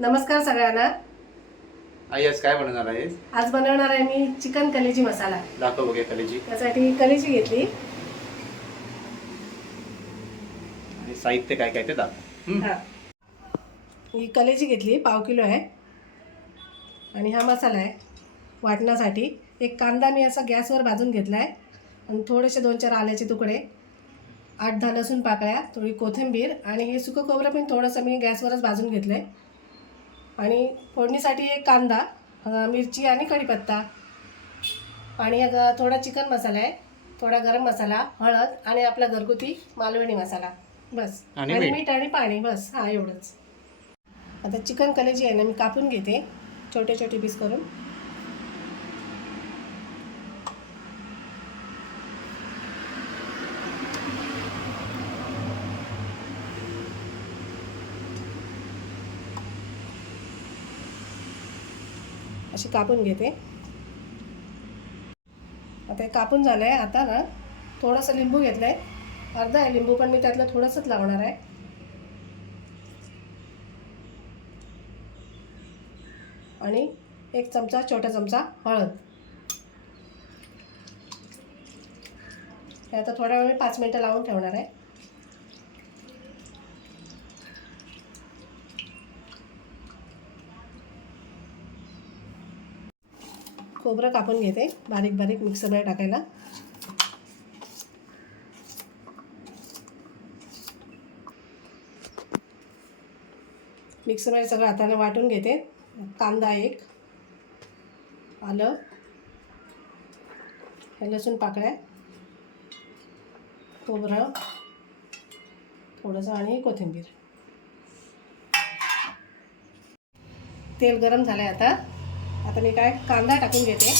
नमस्कार सगळ्यांना. आई आज काय बनवणार आहेस? आज बनवणार आहे मी चिकन कलेजी मसाला. दाखव बघे कलेजी त्यासाठी कलेजी घेतली. आणि साहित्य काय काय ते दाखव. हं? हा. ही कलेजी घेतली पाव किलो आहे. आणि हा मसाला आहे वाटण्यासाठी. एक कांदा मी असा गॅसवर भाजून घेतला आहे आणि थोडेसे दोन चार आल्याचे तुकडे. आठ दहा लसूण पाकळ्या थोडी कोथिंबीर आणि हे सुकं खोबरं पण थोडंसं मी गॅसवरच भाजून घेतलं आहे आणि फोडणीसाठी एक कांदा मिरची आणि कढीपत्ता. आणि थोडा चिकन मसाला आहे. थोडा गरम मसाला हळद आणि आपला घरगुती मालवणी मसाला. बस. आणि. मीठ. आणि पाणी बस. हां एवढंच. आता चिकन कलेजी आहे ना मी कापून घेते. छोटे छोटे पीस करून. अशी कापून घेते. आता हे कापून झालं आहे आता ना थोडंसं लिंबू घेतलं आहे अर्धा आहे लिंबू पण मी त्यातलं थोडंसंच लावणार आहे. आणि एक चमचा छोटा चमचा हळद. हे आता थोड्या वेळ पाच मिनटं लावून ठेवणार आहे. खोबरं कापून घेते. बारीक बारीक मिक्सरमध्ये टाकायला. मिक्सरमध्ये सगळं हाताने वाटून घेते. कांदा एक आलं हे लसूण पाकळ्या खोबरं थोडंसं आणि कोथिंबीर. तेल गरम झालं आहे आता. आता मी काय कांदा टाकून घेते.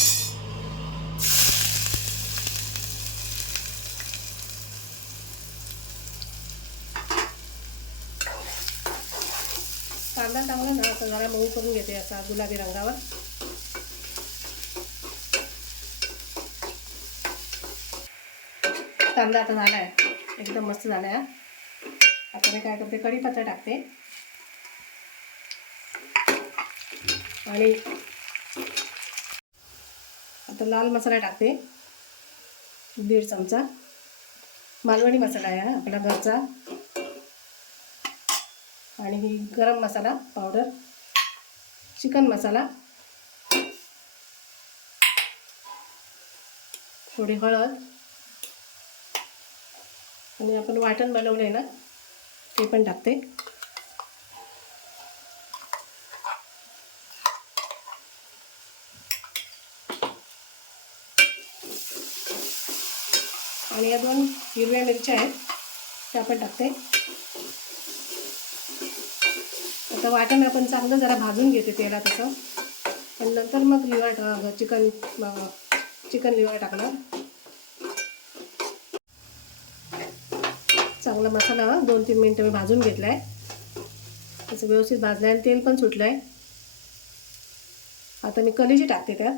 कांदा टाकला ना असं जरा मऊ करून घेते असा गुलाबी रंगावर. कांदा आता झाला आहे एकदम मस्त झाला आहे आता मी काय करते कढीपत्ता टाकते. आणि आता लाल मसाला टाकते. दीड चमचा. मालवणी मसाला आहे हा आपला घरचा. आणि ही गरम मसाला पावडर चिकन मसाला. थोडी हळद. आणि आपण वाटण बनवलं आहे ना ते पण टाकते. आणि या दोन हिरव्या मिरच्या आहेत त्या पण टाकते. आता वाटण आपण चांगलं जरा भाजून घेते तेला तसं आणि नंतर मग लिव्हर चिकन चिकन लिव्हर टाकणार. चांगला मसाला दोन तीन मिनटं मी भाजून घेतला आहे त्याचं व्यवस्थित भाजलं आहे आणि तेल पण सुटलं आहे आता मी कलेजी टाकते त्यात.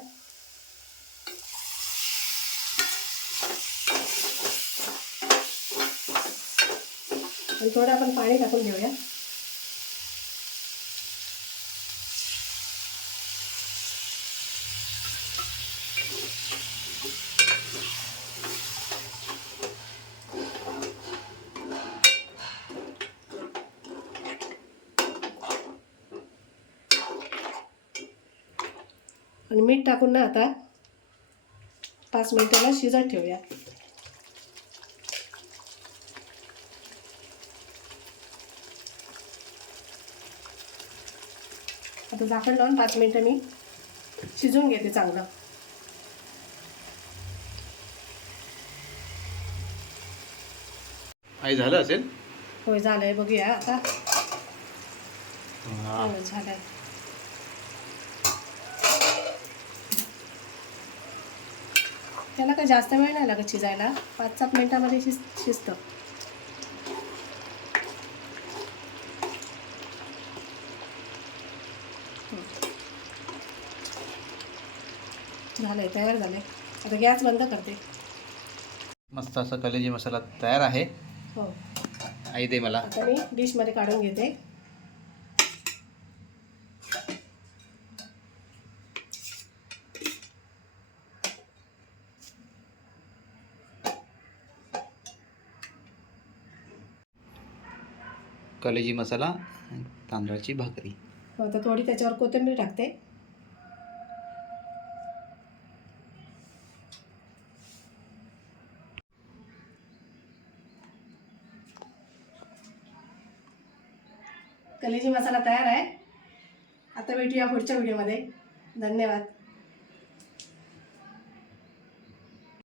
आणि थोडं आपण पाणी टाकून घेऊया. आणि मीठ टाकून ना आता पाच मिनिटाला शिजत ठेवूया. आता झाकण लावून पाच मिनिटं मी शिजवून घेते चांगलं. आई झालं असेल? होय झालंय बघूया आता. झालंय. त्याला काही जास्त वेळ नाही लागत शिजायला. पाच सात मिनिटामध्ये शिज शिजतं. झालं आहे तयार झालं. आहे आता गॅस बंद करते. मस्त असा कलेजी मसाला तयार आहे. हो. आई दे मला. आता मी डिशमध्ये काढून घेते. कलेजी मसाला तांदळाची भाकरी. हो तर थोडी त्याच्यावर कोथिंबीर टाकते. कलेजी मसाला तयार आहे. आता भेटूया पुढच्या व्हिडिओमध्ये धन्यवाद.